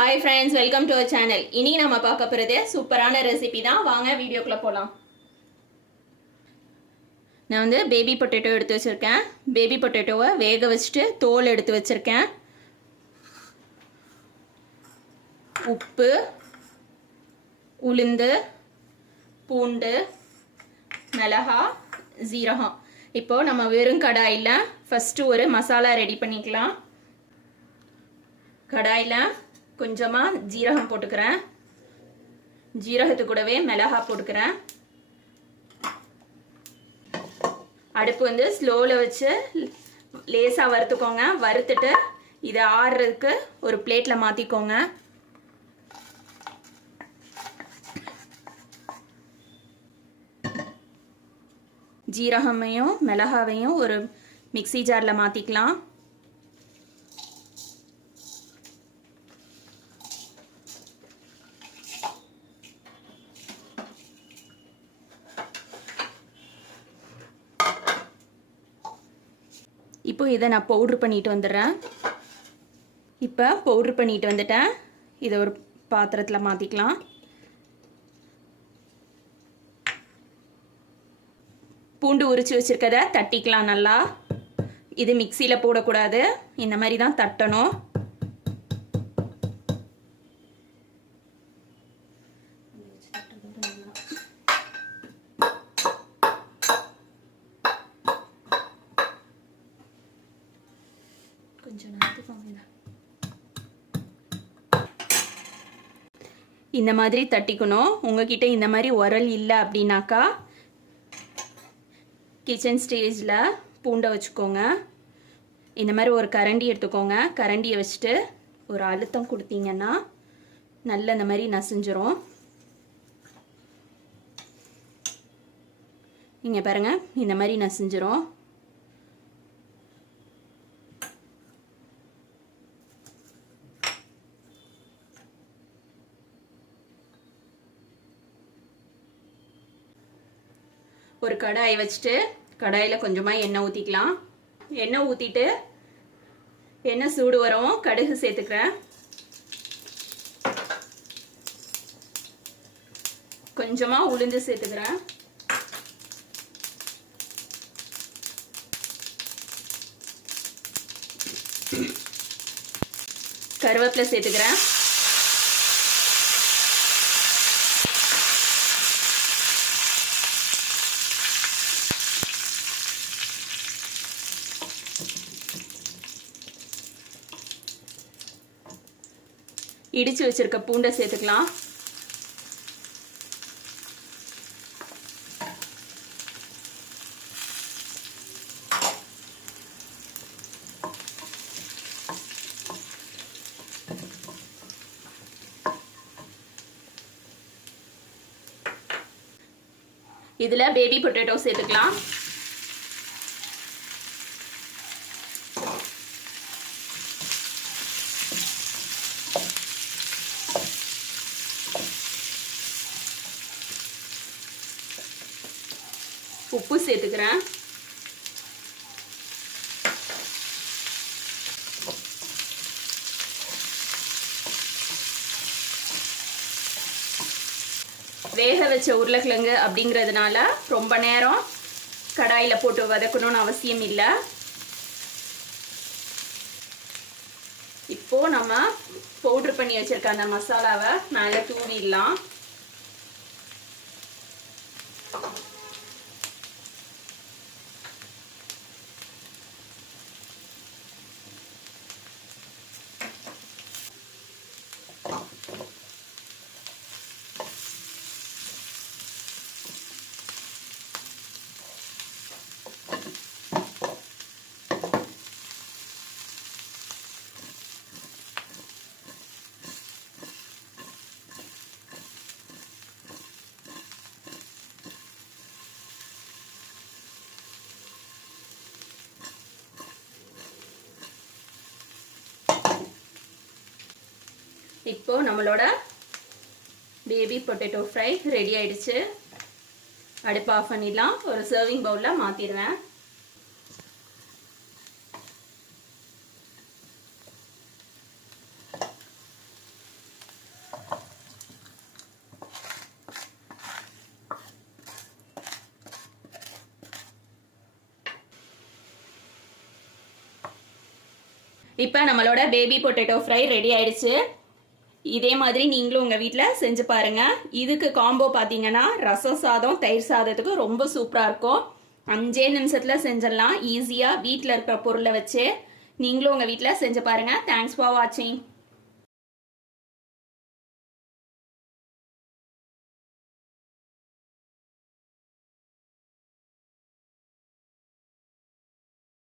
Hi friends, welcome to our channel. இன்னைக்கு நாம பார்க்க போறது சூப்பரான ரெசிபி தான். வாங்க வீடியோக்குள்ள போலாம். நான் வந்து பேபி பொட்டேட்டோ எடுத்து வச்சிருக்கேன். பேபி பொட்டேட்டோவை வேக வச்சிட்டு தோல் எடுத்து வச்சிருக்கேன். உப்பு, உளுந்து, பூண்டு, மிளகாய், ஜீரகம். இப்போ நம்ம வெறும் கடாயில ஃபர்ஸ்ட் ஒரு மசாலா ரெடி பண்ணிக்கலாம். கடாயில கொஞ்சமா ஜீரகம் போட்டுக்கிறேன். ஜீரகத்து கூடவே மிளகாய் போட்டுக்கிறேன். அடுப்பு வந்து ஸ்லோல வச்சு லேசா வறுத்துக்கோங்க. வறுத்துட்டு இதை ஆறுறதுக்கு ஒரு பிளேட்ல மாத்திக்கோங்க. ஜீரகமையும் மிளகாவையும் ஒரு மிக்ஸி ஜார்ல மாத்திக்கலாம். இப்போ இதை நான் பவுடர் பண்ணிட்டு வந்துடுறேன். இப்போ பவுடர் பண்ணிட்டு வந்துட்டேன். இதை ஒரு பாத்திரத்தில் மாற்றிக்கலாம். பூண்டு உரிச்சு வச்சிருக்கதை தட்டிக்கலாம் நல்லா. இது மிக்சியில் போடக்கூடாது, இந்த மாதிரி தான் தட்டணும். இந்த மாதிரி தட்டிக்கணும். உங்ககிட்ட இந்த மாதிரி உரல் இல்லை அப்படின்னாக்கா கிச்சன் ஸ்டேஜில் பூண்டை வச்சுக்கோங்க. இந்த மாதிரி ஒரு கரண்டி எடுத்துக்கோங்க. கரண்டியை வச்சுட்டு ஒரு அழுத்தம் கொடுத்தீங்கன்னா நல்ல இந்த மாதிரி நசிஞ்சிரும். இங்கே பாருங்க, இந்த மாதிரி நசிஞ்சிரும். ஒரு கடாயை வச்சுட்டு கடாயில் கொஞ்சமாக எண்ணெய் ஊற்றிக்கலாம். எண்ணெய் ஊற்றிட்டு எண்ணெய் சூடு வரும் கடுகு சேர்த்துக்கிறேன். கொஞ்சமாக உளுந்து சேர்த்துக்கிறேன். கருவேப்பிலை சேர்த்துக்கிறேன். இடிச்சு வச்சிருக்க பூண்டை சேர்த்துக்கலாம். இதுல பேபி பொட்டேட்டோ சேர்த்துக்கலாம். உப்பு சேர்த்துக்கிறேன். வேக வச்ச உருளைக்கிழங்கு அப்படிங்கிறதுனால ரொம்ப நேரம் கடாயில் போட்டு வதக்கணும்னு அவசியம் இல்லை. இப்போ நம்ம பவுடர் பண்ணி வச்சிருக்க அந்த மசாலாவை மேலே தூவிடலாம். இப்போ நம்மளோட பேபி பொட்டேட்டோ ஃப்ரை ரெடி ஆயிடுச்சு. அடுப்பு ஆஃப் பண்ணிடலாம். ஒரு சர்விங் பவுலில் மாற்றிடுவேன். இப்போ நம்மளோட பேபி பொட்டேட்டோ ஃப்ரை ரெடி ஆயிடுச்சு. இதே மாதிரி நீங்களும் உங்கள் வீட்டில் செஞ்சு பாருங்க. இதுக்கு காம்போ பார்த்தீங்கன்னா ரசம் சாதம் தயிர் சாதத்துக்கு ரொம்ப சூப்பராக இருக்கும். 5 நிமிஷத்தில் செஞ்சிடலாம் ஈஸியாக வீட்டில் இருக்கிற பொருளை வச்சு. நீங்களும் உங்கள் வீட்டில் செஞ்சு பாருங்க. தேங்க்ஸ் ஃபார் வாட்சிங்.